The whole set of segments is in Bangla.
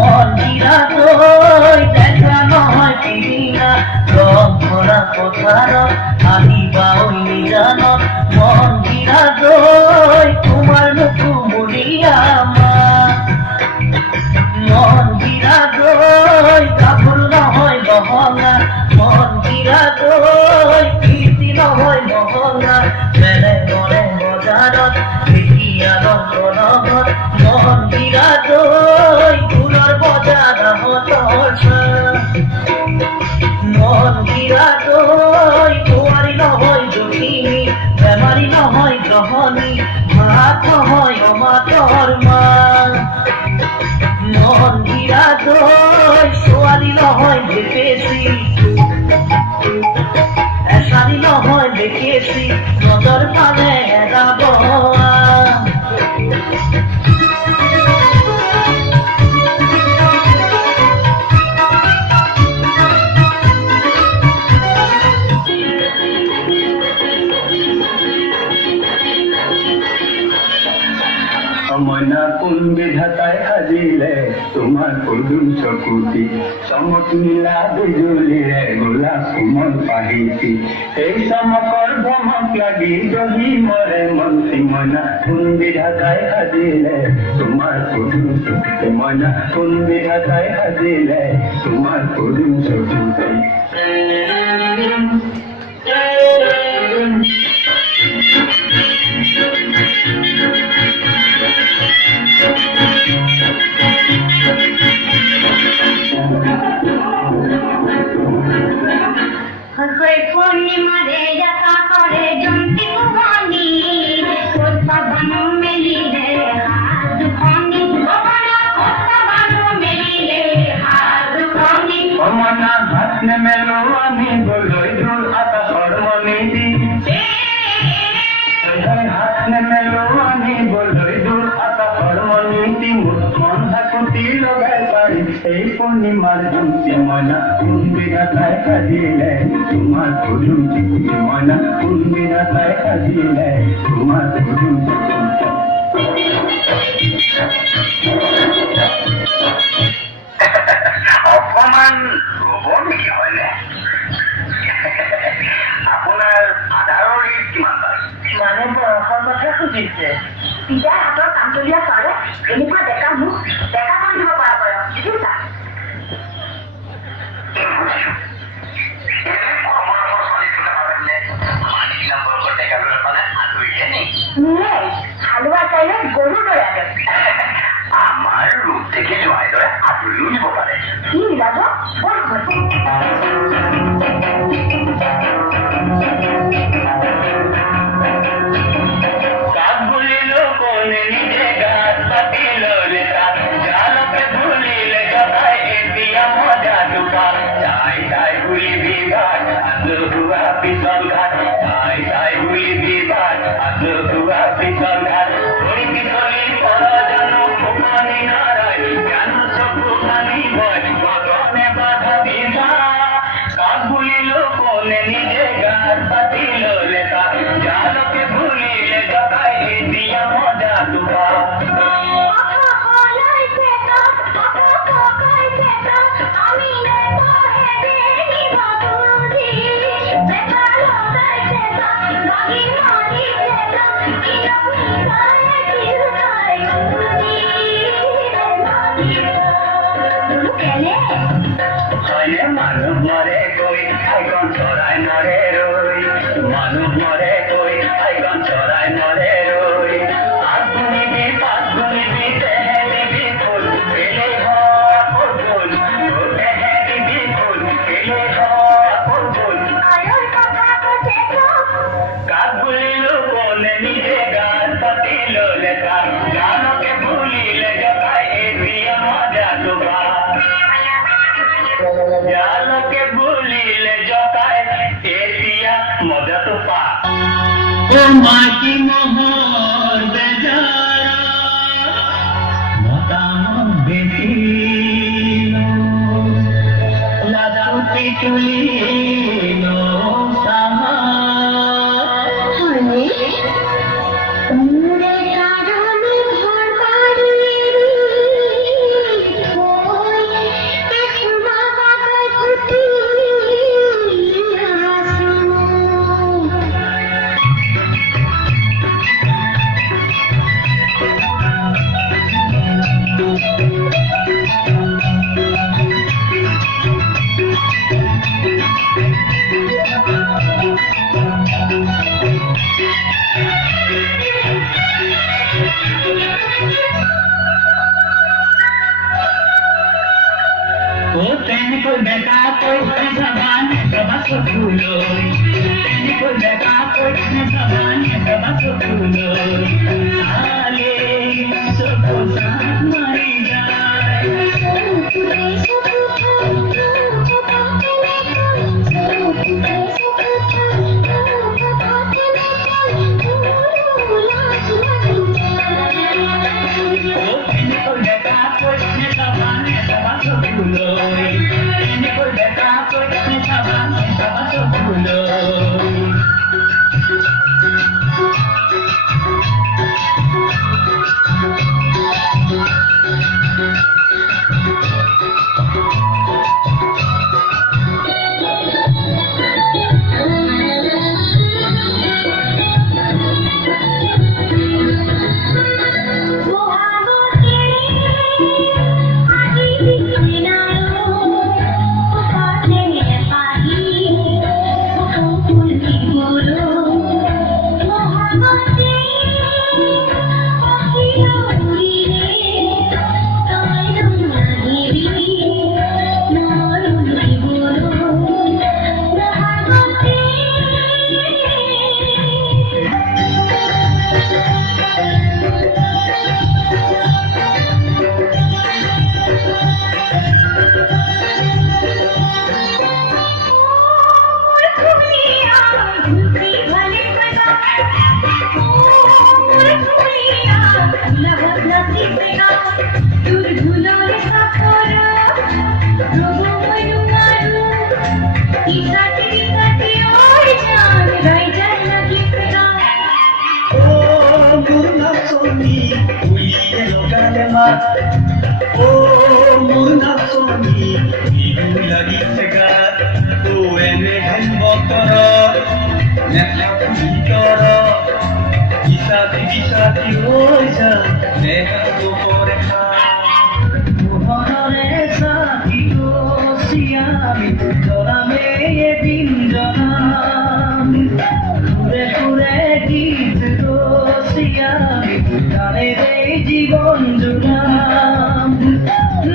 মন্দিরা তই দেখা নহয় পিদিনা রং ভরা পথারত আহিবা ওই নিজানত মন্দিরা তই তোমার নুকুমুলি আমার মন্দিরা তই কাপড় নহয় গহনা মন্দিরা তই কীর্তি নহয় মহঙা মেলে গড়ে বজাৰত দেখিয়া ৰংগনগত মন্দিৰা তই ফুলৰ বজাৰহঁতৰ মন্দিৰা তই বোৱাৰী নহয় জখিনী বেমাৰী নহয় গ্ৰহণী ভাত নহয় অমাতৰ মা মন্দিৰা তই ছোৱালী নহয় দেখেছি এছাৰী নহয় দেখেছি নজৰ পালে এৰাব মইনা কোন বিধাতাই সাজিলে তোমাৰ পদুম চকুতি চমক নীলা বিজুলীৰে গোলাপ কোমল পাহিতি এই চমকৰ ধমক লাগি জহি মৰে মন্ত্ৰী মইনা কোন বিধাতাই সাজিলে তোমাৰ পদুম চকুতি মইনা কোন বিধাতাই সাজিলে তোমাৰ পদুম চকুতি পূর্ণিমার জুমতি ময়না কোন বিধাতায় সাজিলে তোমার পদুম চকুতি ময়না কোন বিধাতায় সাজিলে তোমার পদুম অকমান ৰ'ব নেকি হয়নে আপোনাৰ আধাৰৰ কিমান মানে বয়সৰ কথা সুধিছে পিতাই হাতৰ কামতলীয়া পাৰে এনেকুৱা ডেকা মোক ডেকা কাম দিব পৰা বয়স বুজিছা হালুয়া চাইলে গরু দয়াকে আমার রূপ থেকে জয় দরে আতুলিও নিব পারে কি মিলাব কাক ভুলিল কোনে নিজে গাছ পাতিল লেখা জালকে ভুলিলে গদাই এটিয়া মজা টুকা তাই তাই ভুলিবি ঘাট আদুয়া পিছল ঘাট তাই তাই ভুলিবি ঘাট আদুয়া পিছল ঘাট ওই পিছলি পড়া জানো কোপানি নারায় জ্ঞান সপুখানি বয় ভগবানে বাধা দিবা কাক ভুলিল কোনে নিজে গাছ পাতিল লেখা জালকে ভুলিলে গদাই এটিয়া মজা টুকা মানুহ মরে কই আইগন চড়াই নরে রই মানুহ মরে কই আইগন চড়াই নরে রই আগুনিবি পাগুনিবি তেহেদিবি ফুল পেলে ফুল তেহেদিবি ফুল পেলে ফুল আয়র কথা কছে কাক ভুলিল কোনে নিজে গাছ পাতিল লেখা জানকে ভুলিলে জগাই এটিয়া মজা ডুবা জালকে ভুলিলে জগায় এটিয়া মজা তো পা ও মাটি মোহর বেজারা মতাম বেশি লাদাউতি তুলিল সাহা ঘর বাড়ি Técnico de capo, esa vaina, esa vaso culo. Técnico de capo, esa vaina, esa vaso culo. Ale, soposa, María. Técnico de capo, esa vaina, esa vaso culo. Técnico de capo, esa vaina, esa vaso culo. Oh, Murna Soni, ibu lagi segar, tuene hembotoro, nekak bitoro, kisati oja, nekak tuporeka. Muhonore sakito siami, dorame edin janam, kure git go siami, gane de জীবন জুড়াম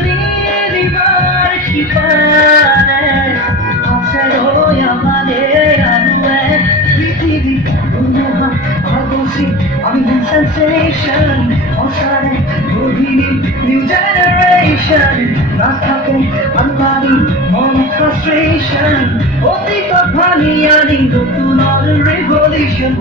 নিরিবার শিপারে অসেরোয় আমাদের আনুয়ে পৃথিবী অনুভব আগসি আমি সেন্সেশন অসারে গভীর নিউ জেনারেশন না থাকে আনবানি মন ফ্রাস্ট্রেশন অতীত ভানিয়ানি নতুন রেভলিউশন